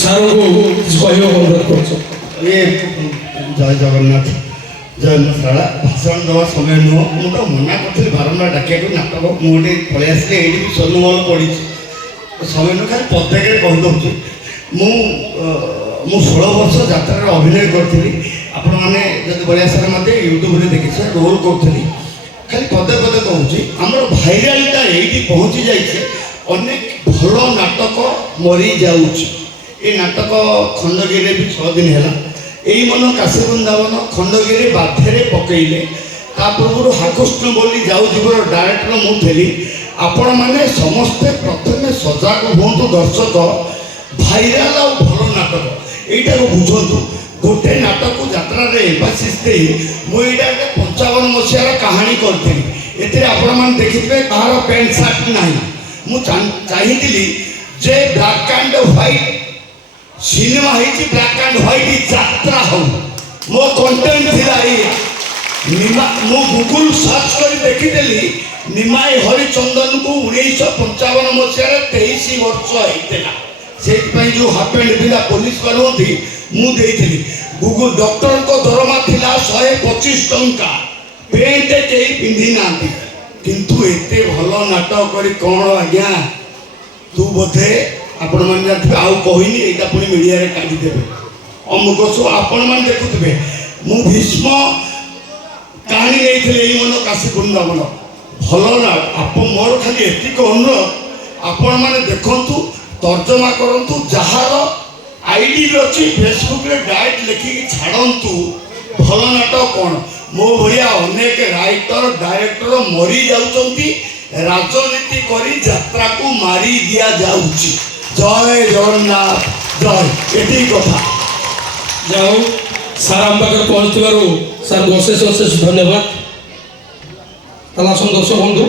Sir କହିବାକୁ ଅନୁରୋଧ କରୁଛୁ। ଏ ଜୟ ଜଗନ୍ନାଥ ଜୟ ମା ଶାରଳା। ଭାଷଣ ଦେବା ସମୟ ନୁହଁ। ମୁଁ ତ ମନା କରିଥିଲି ବାରମ୍ବାର ଡାକିବାକୁ ନାଟକ। ମୁଁ ଗୋଟେ ପଳେଇ ଆସିଲି। ଏଇଠି ବି ସ୍ୱର୍ଣ୍ଣମହଲ ପଡ଼ିଛି। ସମୟ ନୁହଁ, ଖାଲି ପ୍ରତ୍ୟେକରେ କହିଦେଉଛି। ମୁଁ 16 ବର୍ଷ ଯାତ୍ରାରେ ଅଭିନୟ କରିଥିଲି। ଆପଣମାନେ ଯଦି ବଢ଼ିଆ ସାର ମୋତେ ୟୁଟ୍ୟୁବରେ ଦେଖିছে ରୋଲ୍ କରୁଥିଲି। ଖାଲି ପଦେ ପଦେ କହୁଛି, ଆମର ଭାଇରାଲଟା ଏଇଠି ପହଞ୍ଚି ଯାଇଛି। ଅନେକ ଭଲ ନାଟକ ମରିଯାଉଛି। ଏ ନାଟକ ଖଣ୍ଡଗିରିରେ ବି 6 ଦିନ ହେଲା। ଏଇ ମନ କାଶୀ ବୃନ୍ଦାବନ ଖଣ୍ଡଗିରି ବାଧ୍ୟରେ ପକେଇଲେ। ତା ପୂର୍ବରୁ ହାକୃଷ୍ଣ ବୋଲି ଯାଉଥିବାର ଡାଇରେକ୍ଟର ମୁଁ ଥିଲି। ଆପଣମାନେ ସମସ୍ତେ ପ୍ରଥମେ ସଜାଗ ହୁଅନ୍ତୁ। ଦର୍ଶକ ଭାଇରାଲ ଆଉ ଭଲ ନାଟକ ଏଇଟାକୁ ବୁଝନ୍ତୁ। ଗୋଟେ ନାଟକ ଯାତ୍ରାରେ ଏମ୍ଫାସିସ୍ ଦେଇ ମୁଁ ଏଇଟା 55 ମସିହାର କାହାଣୀ କରିଥିଲି। ଏଥିରେ ଆପଣମାନେ ଦେଖିଥିବେ କାହାର ପ୍ୟାଣ୍ଟ ସାର୍ଟ ନାହିଁ। ମୁଁ ଚାହିଁଥିଲି ଯେ ବ୍ଲାକ୍ ଆଣ୍ଡ ହ୍ୱାଇଟ୍ ସିନେମା ହେଇଛି, ବ୍ଲାକ୍ ଆଣ୍ଡ ହ୍ୱାଇଟ୍ ଯାତ୍ରା ହଉ। ମୋ କଣ୍ଟେଣ୍ଟ ଥିଲା ଏଇଆ। ମୁଁ ଗୁଗୁଲ ସର୍ଚ୍ଚ କରି ଦେଖିଦେଲି ନିମାଇ ହରିଚନ୍ଦନକୁ 1955 ମସିହାରେ 23 ବର୍ଷ ହେଇଥିଲା। ସେଇଥିପାଇଁ ଯେଉଁ ହାଫ୍ ପ୍ୟାଣ୍ଟ ପିନ୍ଧା ପୋଲିସ ରୁହନ୍ତି ମୁଁ ଦେଇଥିଲି। ଗୁଗୁଲ ଡକ୍ଟରଙ୍କ ଦରମା ଥିଲା 125 ଟଙ୍କା। ପ୍ୟାଣ୍ଟ କେହି ପିନ୍ଧି ନାହାନ୍ତି। କିନ୍ତୁ ଏତେ ଭଲ ନାଟକ କରି କ'ଣ ଆଜ୍ଞା, ତୁ ବୋଧେ ଆପଣମାନେ ଜାଣିଥିବେ, ଆଉ କହିନି, ଏଇଟା ପୁଣି ମିଡ଼ିଆରେ କାଢ଼ିଦେବେ। ଅମୁକ ସବୁ ଆପଣମାନେ ଦେଖୁଥିବେ। ମୁଁ ଭୀଷ୍ମ କାହାଣୀ ନେଇଥିଲି ଏଇ ମନ କାଶୀ ବୃନ୍ଦାବନ। ଭଲ ନା ମୋର ଖାଲି ଏତିକି ଅନୁରୋଧ, ଆପଣମାନେ ଦେଖନ୍ତୁ, ତର୍ଜମା କରନ୍ତୁ। ଯାହାର ଆଇଡି ବି ଅଛି ଫେସବୁକରେ ଡାଇରେକ୍ଟ ଲେଖିକି ଛାଡ଼ନ୍ତୁ ଭଲ ନାଟକ କ'ଣ। ମୋ ଭଳିଆ ଅନେକ ରାଇଟର ଡାଇରେକ୍ଟର ମରି ଯାଉଛନ୍ତି। ରାଜନୀତି କରି ଯାତ୍ରାକୁ ମାରି ଦିଆଯାଉଛି। ଜୟ ଜଗନ୍ନାଥ, ଜୟ। ଏତିକି କଥା। ଯାହା ହଉ ସାର୍ ଆମ ପାଖରେ ପହଞ୍ଚିଥିବାରୁ ସାର୍ଙ୍କୁ ଅଶେଷ ଅଶେଷ ଧନ୍ୟବାଦ। ତାହେଲେ ଆସନ୍ତୁ ଦର୍ଶକ ବନ୍ଧୁ,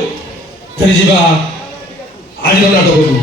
ଫେରିଯିବା ଆଜିର ନାଟକକୁ।